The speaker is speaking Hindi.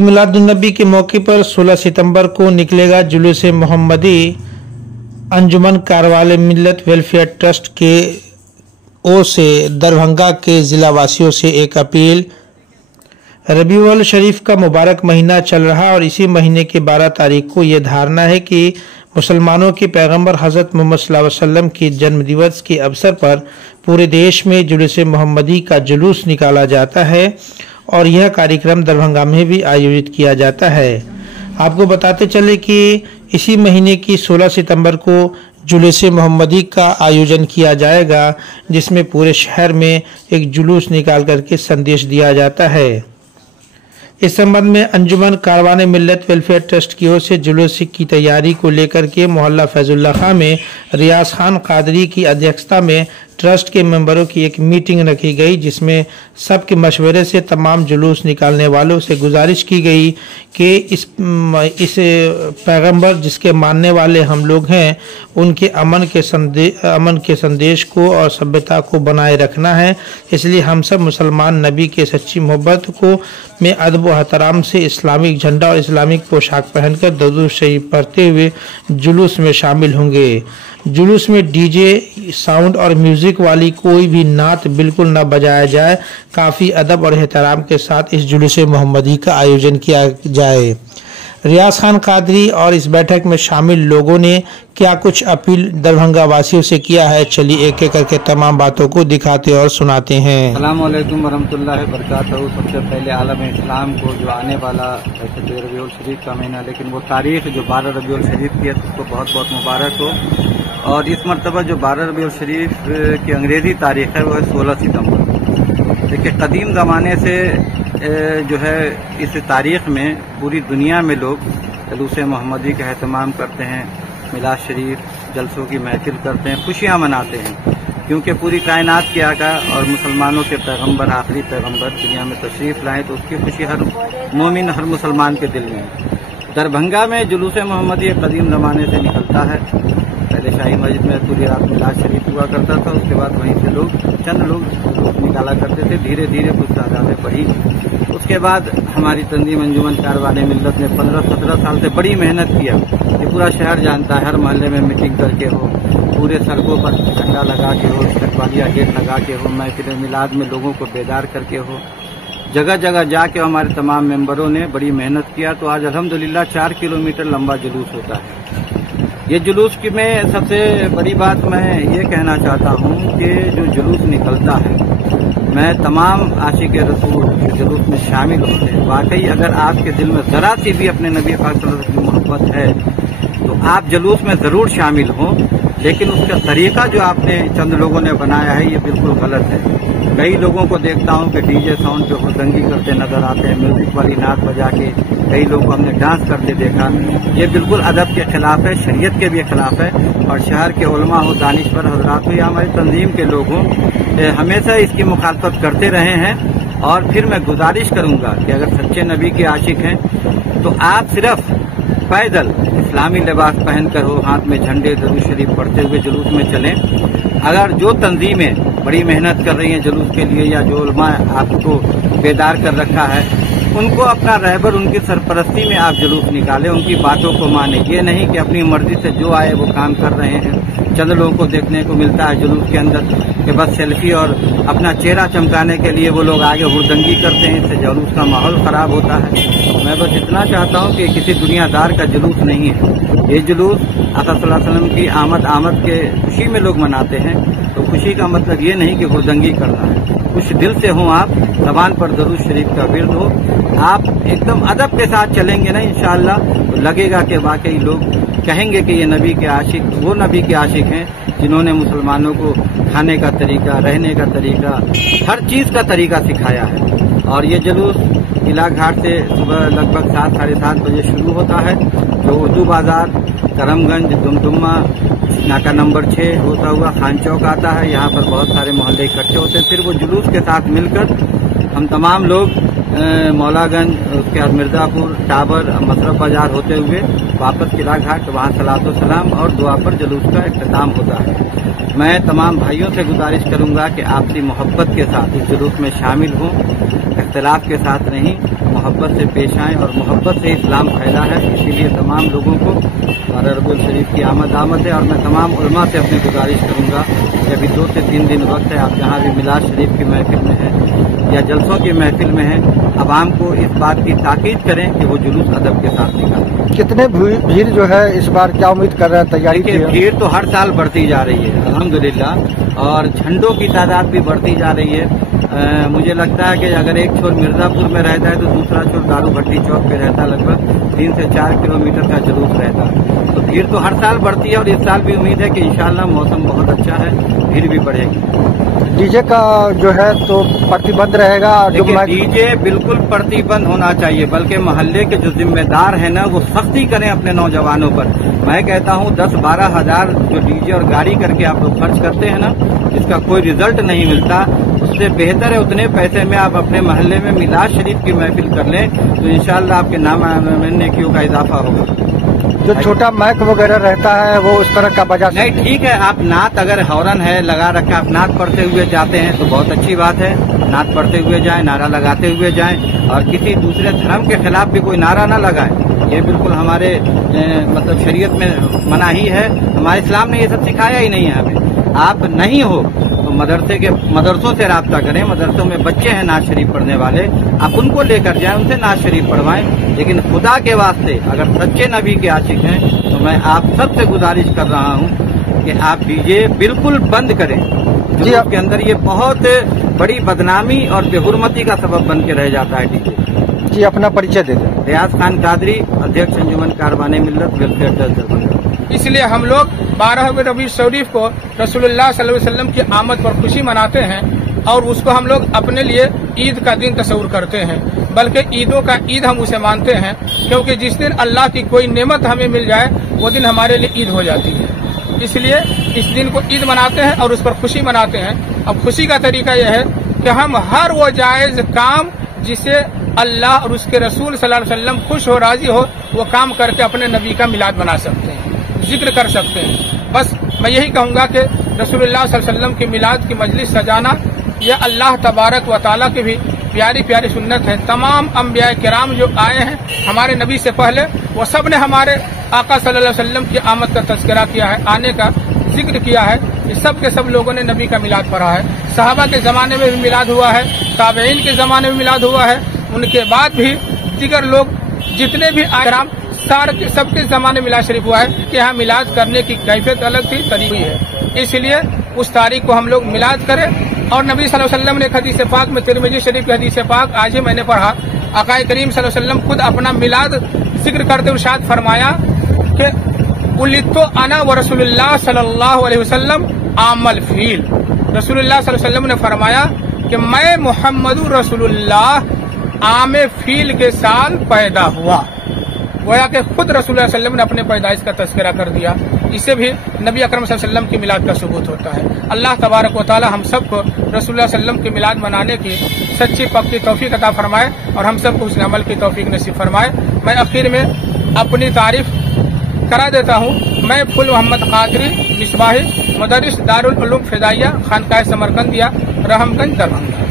मिलादुन्नबी के मौके पर 16 सितंबर को निकलेगा जुलूस मोहम्मदी। अंजुमन कारवाले मिल्लत वेलफेयर ट्रस्ट के ओर से दरभंगा के जिला वासियों से एक अपील। रबीउल शरीफ का मुबारक महीना चल रहा और इसी महीने की 12 तारीख को यह धारणा है कि मुसलमानों के पैगंबर हज़रत मोहम्मद सल्लल्लाहु अलैहि वसल्लम के जन्म दिवस के अवसर पर पूरे देश में जुलूस मोहम्मदी का जुलूस निकाला जाता है और यह कार्यक्रम दरभंगा में भी आयोजित किया जाता है। आपको बताते चले कि इसी महीने की 16 सितंबर को जुलूस मोहम्मदी का आयोजन किया जाएगा, जिसमें पूरे शहर में एक जुलूस निकाल करके संदेश दिया जाता है। इस संबंध में अंजुमन कारवाने मिल्लत वेलफेयर ट्रस्ट की ओर से जुलूस की तैयारी को लेकर के मोहल्ला फैजुल्ला खां में रियाज खान कादरी की अध्यक्षता में ट्रस्ट के मेंबरों की एक मीटिंग रखी गई, जिसमें सबके मशवरे से तमाम जुलूस निकालने वालों से गुजारिश की गई कि इस पैगंबर जिसके मानने वाले हम लोग हैं उनके अमन के संदेश को और सभ्यता को बनाए रखना है। इसलिए हम सब मुसलमान नबी के सच्ची मोहब्बत को में अदब व एहतराम से इस्लामिक झंडा और इस्लामिक पोशाक पहनकर दरूद शरीफ पढ़ते हुए जुलूस में शामिल होंगे। जुलूस में डीजे साउंड और म्यूजिक वाली कोई भी नात बिल्कुल न बजाया जाए। काफ़ी अदब और एहतराम के साथ इस जुलूस मोहम्मदी का आयोजन किया जाए। रियाज खान कादरी और इस बैठक में शामिल लोगों ने क्या कुछ अपील दरभंगा वासियों से किया है, चलिए एक एक करके तमाम बातों को दिखाते और सुनाते हैं। अस्सलाम वालेकुम वरहमतुल्लाहि वबरकातुहू। सबसे पहले आलम इस्लाम को जो आने वाला रबीउल शरीफ का महीना, लेकिन वो तारीख जो 12 रबीउल शरीफ की है उसको बहुत बहुत मुबारक हो। और इस मरतबा जो 12 रबीउल शरीफ की अंग्रेजी तारीख है वो है 16 सितंबर। देखिए कदीम ज़माने से जो है इस तारीख में पूरी दुनिया में लोग जुलूस मोहम्मदी का एहतमाम करते हैं, मिलाद शरीफ जलसों की महफिल करते हैं, खुशियाँ मनाते हैं, क्योंकि पूरी कायनात के आका और मुसलमानों के पैगंबर आखिरी पैगंबर दुनिया में तशरीफ लाए, तो उसकी खुशी हर मोमिन हर मुसलमान के दिल में है। दरभंगा में जुलूस मोहम्मदी कदीम ज़माने से निकलता है। पहले शाही मस्जिद में पूरी रात मिलाद शरीफ हुआ करता था, उसके बाद वहीं से लोग चंद लोग निकाला करते थे। धीरे धीरे कुछ तादादें बढ़ी। उसके बाद हमारी तंजीम अंजुमन कारवाने मिल्लत ने 15-17 साल से बड़ी मेहनत किया। ये पूरा शहर जानता है, हर मोहल्ले में मीटिंग करके हो, पूरे सड़कों पर झंडा लगा के हो, इस्तेकबालिया गेट लगा के हो, महफिल मिलाद में लोगों को बेदार करके हो, जगह जगह जाके हमारे तमाम मेंबरों ने बड़ी मेहनत किया। तो आज अल्हम्दुलिल्लाह 4 किलोमीटर लंबा जुलूस होता है। ये जुलूस की में सबसे बड़ी बात मैं ये कहना चाहता हूँ कि जो जुलूस निकलता है, मैं तमाम आशिक रसूल जो जुलूस में शामिल होते हैं, वाकई अगर आपके दिल में जरा सी भी अपने नबी पाक सल्लल्लाहु अलैहि वसल्लम की मोहब्बत है तो आप जुलूस में जरूर शामिल हों। लेकिन उसका तरीका जो आपने चंद लोगों ने बनाया है ये बिल्कुल गलत है। कई लोगों को देखता हूँ कि डीजे साउंड पे खुदंगी करते नजर आते हैं, म्यूजिक वाली नात बजा के, कई लोगों को हमने डांस करते देखा। ये बिल्कुल अदब के खिलाफ है, शरीयत के भी खिलाफ है। और शहर के उलमा हो, दानिश्वर हजरात हो या हमारी तंजीम के लोग हों, हमेशा इसकी मुखालफत करते रहे हैं। और फिर मैं गुजारिश करूंगा कि अगर सच्चे नबी के आशिक हैं तो आप सिर्फ पैदल इस्लामी लिबास पहनकर हो, हाथ में झंडे दरूद शरीफ पढ़ते हुए जुलूस में चलें। अगर जो तंजीमें बड़ी मेहनत कर रही हैं जुलूस के लिए, या जो उलमा आपको बेदार कर रखा है, उनको अपना रहबर उनकी सरपरस्ती में आप जुलूस निकालें, उनकी बातों को माने। ये नहीं कि अपनी मर्जी से जो आए वो काम कर रहे हैं। चंद लोगों को देखने को मिलता है जुलूस के अंदर कि बस सेल्फी और अपना चेहरा चमकाने के लिए वो लोग आगे हुड़दंगी करते हैं, इससे जुलूस का माहौल खराब होता है। मैं बस इतना चाहता हूँ कि किसी दुनियादार का जुलूस नहीं है ये जुलूस। आका सल्लल्लाहु अलैहि वसल्लम की आमद के खुशी में लोग मनाते हैं, तो खुशी का मतलब ये नहीं कि हुड़दंगी करना है। कुछ दिल से हो आप, ज़बान पर दरूद शरीफ का विर्द हो, आप एकदम अदब के साथ चलेंगे ना इंशाअल्लाह, तो लगेगा कि वाकई लोग कहेंगे कि ये नबी के आशिक वो नबी के आशिक हैं जिन्होंने मुसलमानों को खाने का तरीका, रहने का तरीका, हर चीज़ का तरीका सिखाया है। और ये जुलूस किला घाट से सुबह लगभग 7-7:30 बजे शुरू होता है, जो उर्दू बाजार, करमगंज, दुमदुमा, नाका नंबर 6 होता हुआ खान चौक आता है। यहाँ पर बहुत सारे मोहल्ले इकट्ठे होते हैं। फिर वो जुलूस के साथ मिलकर हम तमाम लोग मौलागंज, उसके बाद मिर्जापुर, टावर, मसरफ बाजार होते हुए वापस किला घाट, वहाँ सलातो सलाम और दुआ पर जुलूस का इख्तिताम होता है। मैं तमाम भाइयों से गुजारिश करूंगा कि आपसी मोहब्बत के साथ इस जुलूस में शामिल हों, इख्तिलाफ के साथ नहीं, मोहब्बत से पेश आएं और मोहब्बत से इस्लाम फैला है। इसीलिए तमाम लोगों को 12 रबीउल शरीफ की आमद है और मैं तमाम उलमा से अपनी गुजारिश करूंगा कि अभी 2 से 3 दिन वक्त है, आप जहाँ भी मिलाद शरीफ की महफिल में हैं या जलसों की महफिल में हैं, अवाम को इस बात की ताकीद करें कि वो जुलूस अदब के साथ निकालें। कितने भीड़ जो है इस बार क्या उम्मीद कर रहे हैं, तैयारी की? भीड़ तो हर साल बढ़ती जा रही है अल्हम्दुलिल्लाह, और झंडों की तादाद भी बढ़ती जा रही है। मुझे लगता है कि अगर एक छोर मिर्जापुर में रहता है तो दूसरा छोर दारू भट्टी चौक पे रहता है, लगभग 3 से 4 किलोमीटर का जुलूस रहता है। तो भीड़ तो हर साल बढ़ती है और इस साल भी उम्मीद है कि इंशाअल्लाह मौसम बहुत अच्छा है, भीड़ भी बढ़ेगी। डीजे का जो है तो प्रतिबंध रहेगा? डीजे बिल्कुल प्रतिबंध होना चाहिए, बल्कि मोहल्ले के जो जिम्मेदार हैं ना वो सख्ती करें अपने नौजवानों पर। मैं कहता हूँ 10-12 हजार जो डीजे और गाड़ी करके आप लोग खर्च करते हैं ना, जिसका कोई रिजल्ट नहीं मिलता, उससे बेहतर है उतने पैसे में आप अपने मोहल्ले में मिलाद शरीफ की महफिल कर लें तो इंशाअल्लाह आपके नाम में नेकियों का इजाफा होगा। जो छोटा माइक वगैरह रहता है वो उस तरह का बजा नहीं, ठीक है, आप नात अगर हॉर्न है लगा रखा, आप नात पढ़ते हुए जाते हैं तो बहुत अच्छी बात है, नात पढ़ते हुए जाएं, नारा लगाते हुए जाएं और किसी दूसरे धर्म के खिलाफ भी कोई नारा न लगाएं। ये बिल्कुल हमारे मतलब शरीयत में मना ही है, हमारे इस्लाम ने ये सब सिखाया ही नहीं है हमें। आप नहीं हो तो मदरसों से राब्ता करें, मदरसों में बच्चे हैं नाज शरीफ पढ़ने वाले, आप उनको लेकर जाएं, उनसे नाज शरीफ पढ़वाएं। लेकिन खुदा के वास्ते अगर सच्चे नबी के आशिक हैं तो मैं आप सबसे गुजारिश कर रहा हूं कि आप डीजे बिल्कुल बंद करें। जी, आपके अंदर ये बहुत बड़ी बदनामी और बेहुरमती का सबब बन के रह जाता है डीजे। जी, अपना परिचय दे दें। रियाज खान कादरी, अध्यक्ष अंजुमन कारवाने मिल्लत वेलफेयर ट्रस्ट दरभंगा। इसलिए हम लोग 12 रबीउल शरीफ को रसूलुल्लाह सल्लल्लाहु अलैहि वसल्लम की आमद पर खुशी मनाते हैं और उसको हम लोग अपने लिए ईद का दिन तस्वूर करते हैं, बल्कि ईदों का ईद हम उसे मानते हैं, क्योंकि जिस दिन अल्लाह की कोई नेमत हमें मिल जाए वो दिन हमारे लिए ईद हो जाती है। इसलिए इस दिन को ईद मनाते हैं और उस पर खुशी मनाते हैं। अब खुशी का तरीका यह है कि हम हर वो जायज काम जिसे अल्लाह और उसके रसूल सल्लल्लाहु अलैहि वसल्लम खुश हो, राजी हो, वो काम करके अपने नबी का मिलाद बना सकते हैं, जिक्र कर सकते हैं। बस मैं यही कहूंगा कि रसूलुल्लाह सल्लल्लाहु अलैहि वसल्लम की मिलाद की मजलिस सजाना यह अल्लाह तबारक व तआला की भी प्यारी प्यारी सुन्नत है। तमाम अंबिया किराम जो आए हैं हमारे नबी से पहले, वो सब ने हमारे आका सल्लल्लाहु अलैहि वसल्लम की आमद का तज़किरा किया है, आने का जिक्र किया है। इस सब के सब लोगों ने नबी का मिलाद पढ़ा है। सहाबा के जमाने में भी मिलाद हुआ है, ताबईन के जमाने में मिलाद हुआ है, उनके बाद भी दीगर लोग जितने भी आराम सारे के सबके जमाने मिलाद शरीफ हुआ है कि यहाँ मिलाद करने की कैफियत अलग थी, तरीका है। इसलिए उस तारीख को हम लोग मिलाद करें। और नबी सल्लल्लाहु अलैहि वसल्लम ने हदीस पाक में, तिरमिज़ी शरीफ की हदीस पाक आज ही मैंने पढ़ा, आकाए करीम सल्लल्लाहु अलैहि वसल्लम खुद अपना मिलाद जिक्र करते हुए इरशाद फरमाया कि उलितो अना व रसूलुल्लाह सल्लल्लाहु अलैहि वसल्लम आमल फील। रसूलुल्लाह सल्लल्लाहु अलैहि वसल्लम ने फरमाया कि मैं मुहम्मदुर रसूलुल्लाह आमे फील के साल पैदा हुआ। गोया कि खुद रसूलुल्लाह सल्लल्लाहु अलैहि वसल्लम ने अपने पैदाइश का तज़किरा कर दिया। इससे भी नबी अकरम सल्लल्लाहु अलैहि वसल्लम की मिलाद का सबूत होता है। अल्लाह तबारक व तआला हम सबको रसूलुल्लाह सल्लल्लाहु अलैहि वसल्लम की मिलाद मनाने की सच्ची पक्की तौफीक अता फरमाए और हम सबको उसने अमल की तौफीक नसीब फरमाए। मैं आखिर में अपनी तारीफ करा देता हूँ। मैं फुल मोहम्मद कादरी मिसबाही, मदरिस दारुल उलूम फिदाइया, खानकाह समरकंदिया, रहमगंज, दरभंगा।